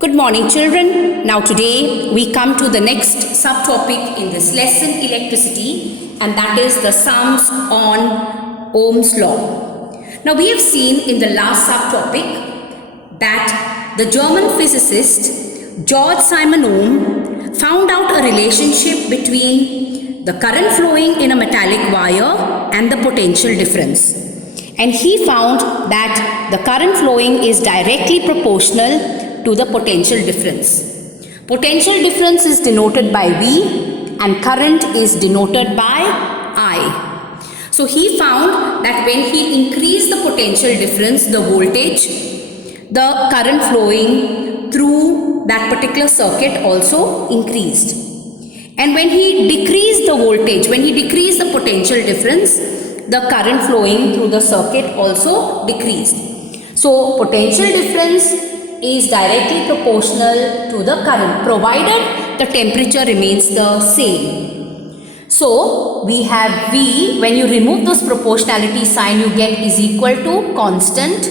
Good morning, children. Now today we come to the next subtopic in this lesson, electricity, and that is the sums on Ohm's law. Now we have seen in the last subtopic that the German physicist George Simon Ohm found out a relationship between the current flowing in a metallic wire and the potential difference. And he found that the current flowing is directly proportional to the potential difference. Potential difference is denoted by V and current is denoted by I. So he found that when he increased the potential difference, the voltage, the current flowing through that particular circuit also increased. And when he decreased the voltage, when he decreased the potential difference, the current flowing through the circuit also decreased. So potential difference is directly proportional to the current, provided the temperature remains the same. So we have V. When you remove this proportionality sign, you get is equal to constant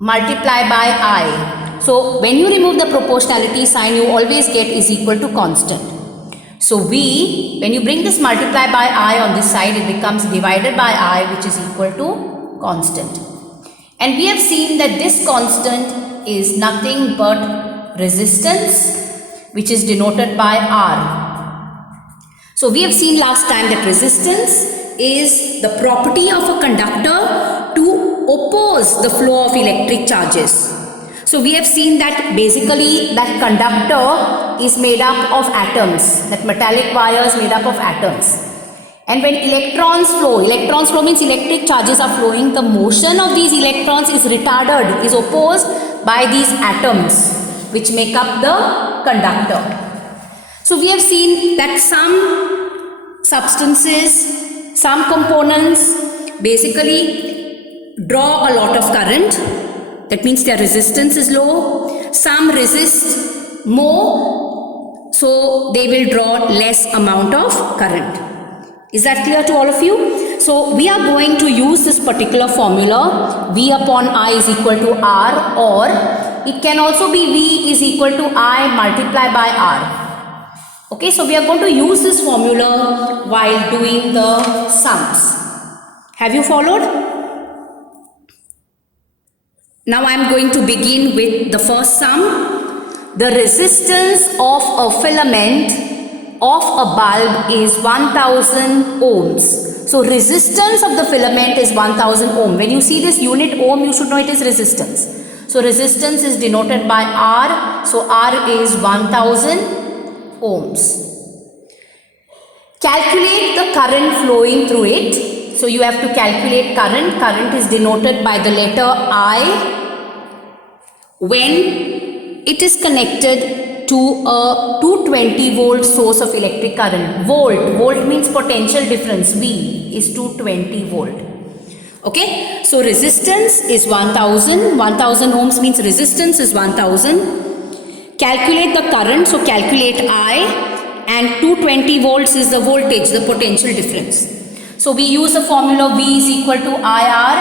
multiply by I. So when you remove the proportionality sign, you always get is equal to constant. So V, when you bring this multiply by I on this side, it becomes divided by I, which is equal to constant. And we have seen that this constant is nothing but resistance, which is denoted by R. So we have seen last time that resistance is the property of a conductor to oppose the flow of electric charges. So we have seen that basically that conductor is made up of atoms, that metallic wire is made up of atoms. And when electrons flow means electric charges are flowing, the motion of these electrons is retarded, is opposed by these atoms which make up the conductor. So we have seen that some substances, some components basically draw a lot of current. That means their resistance is low. Some resist more, so they will draw less amount of current. Is that clear to all of you? So we are going to use this particular formula, V upon I is equal to R, or it can also be V is equal to I multiplied by R. Okay, so we are going to use this formula while doing the sums. Have you followed? Now I am going to begin with the first sum. The resistance of a filament of a bulb is 1000 ohms. So resistance of the filament is 1000 ohm. When you see this unit ohm, you should know it is resistance. So resistance is denoted by R. So R is 1000 ohms. Calculate the current flowing through it. So you have to calculate current. Current is denoted by the letter I when it is connected to a 220 volt source of electric current. Volt means potential difference. V is 220 volt. Okay, so resistance is 1000. 1000 ohms means resistance is 1000. Calculate the current, so calculate I, and 220 volts is the voltage, the potential difference. So we use the formula V is equal to IR,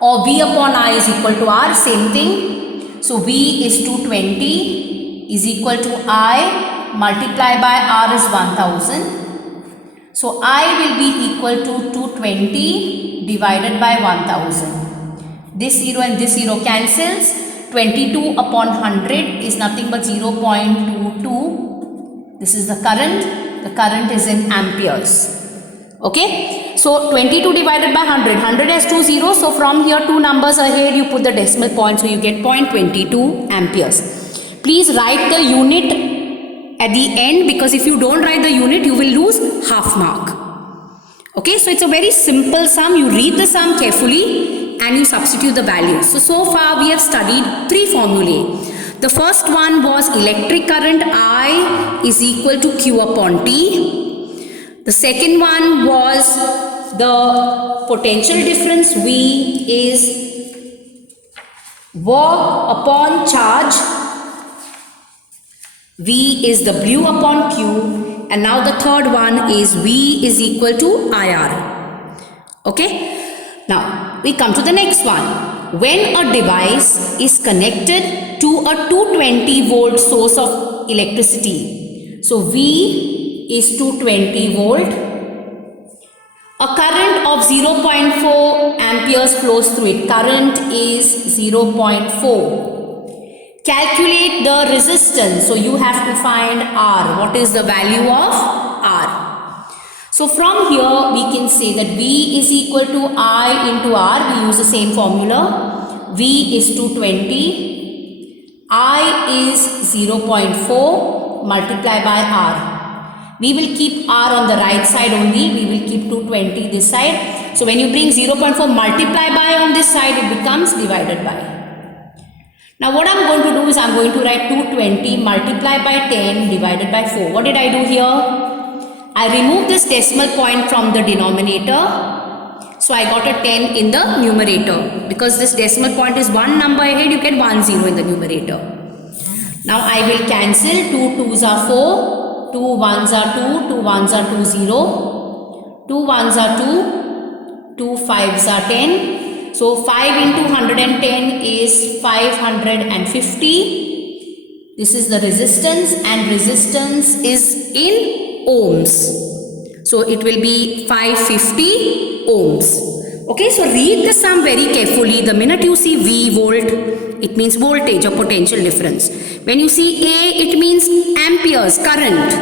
or V upon I is equal to R, same thing. So V is 220 is equal to I multiplied by R is 1000. So I will be equal to 220 divided by 1000. This 0 and this 0 cancels. 22 upon 100 is nothing but 0.22. This is the current. The current is in amperes. Okay. So 22 divided by 100. 100 has two zeros. So from here 2 numbers ahead you put the decimal point. So you get 0.22 amperes. Please write the unit at the end, because if you don't write the unit, you will lose half mark. Okay, so it's a very simple sum. You read the sum carefully and you substitute the values. So far we have studied 3 formulae. The first one was electric current I is equal to Q upon T. The second one was the potential difference V is work upon charge. V is W upon Q, and now the third one is V is equal to IR. Okay, now we come to the next one. when a device is connected to a 220 volt source of electricity. So V is 220 volt. A current of 0.4 amperes flows through it. Current is 0.4. Calculate the resistance. So you have to find R. What is the value of R? So from here we can say that V is equal to I into R. We use the same formula. V is 220. I is 0.4 multiplied by R. We will keep R on the right side only. We will keep 220 this side. So when you bring 0.4 multiply by on this side, it becomes divided by. Now what I am going to do is I am going to write 220 multiplied by 10 divided by 4. What did I do here? I removed this decimal point from the denominator. So I got a 10 in the numerator. Because this decimal point is one number ahead, you get 1 0 in the numerator. Now I will cancel. 2 2s are 4, 2 1s are 2, 2 1s are 2 0, 2 1s are 2, 2 5s are 10. So 5 into 110 is 550. This is the resistance, and resistance is in ohms. So it will be 550 ohms. Okay, so read the sum very carefully. The minute you see V volt, it means voltage or potential difference. When you see A, it means amperes, current.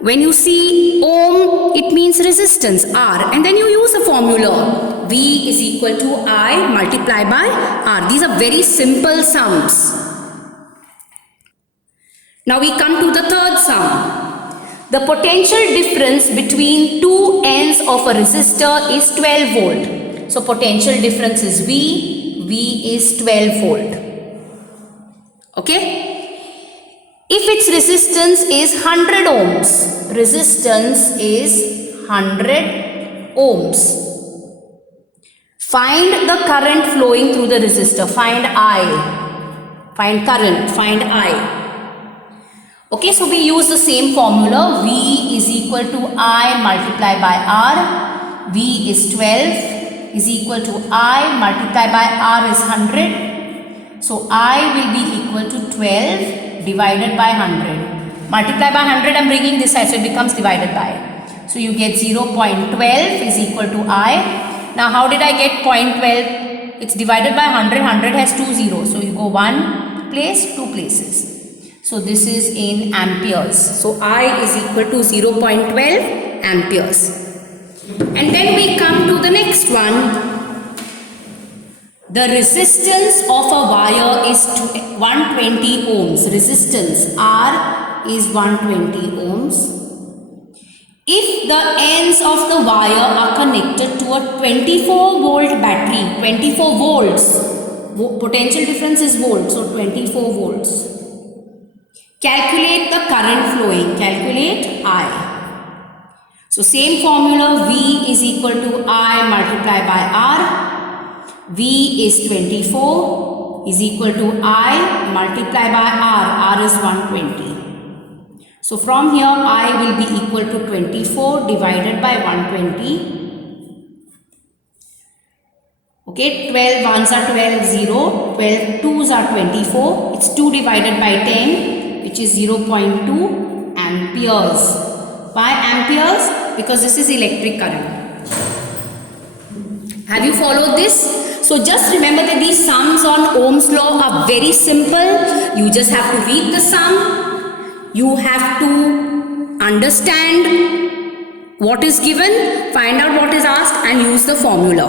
When you see ohm, it means resistance, R. And then you use the formula. V is equal to I multiplied by R. These are very simple sums. Now we come to the third sum. The potential difference between two ends of a resistor is 12 volt. So potential difference is V. V is 12 volt. Okay. If its resistance is 100 ohms, resistance is 100 ohms. Find the current flowing through the resistor. Find I. Find current. Find I. Okay, so we use the same formula. V is equal to I multiplied by R. V is 12 is equal to I multiplied by R is 100. So I will be equal to 12 divided by 100. Multiply by 100, I am bringing this side, so it becomes divided by. So you get 0.12 is equal to I. Now how did I get 0.12? It's divided by 100. 100 has 2 zeros. So you go one place, two places. So this is in amperes. So I is equal to 0.12 amperes. And then we come to the next one. The resistance of a wire is 120 ohms. Resistance R is 120 ohms. If the ends of the wire are connected to a 24 volt battery, 24 volts, potential difference is volts, so 24 volts. Calculate the current flowing, calculate I. So same formula, V is equal to I multiplied by R. V is 24 is equal to I multiplied by R. R is 120. So from here I will be equal to 24 divided by 120. Okay, 12 ones are 12, 0, 12 twos are 24. It's 2 divided by 10, which is 0.2 amperes. Why amperes? Because this is electric current. Have you followed this? So just remember that these sums on Ohm's law are very simple. You just have to read the sum. You have to understand what is given, find out what is asked, and use the formula.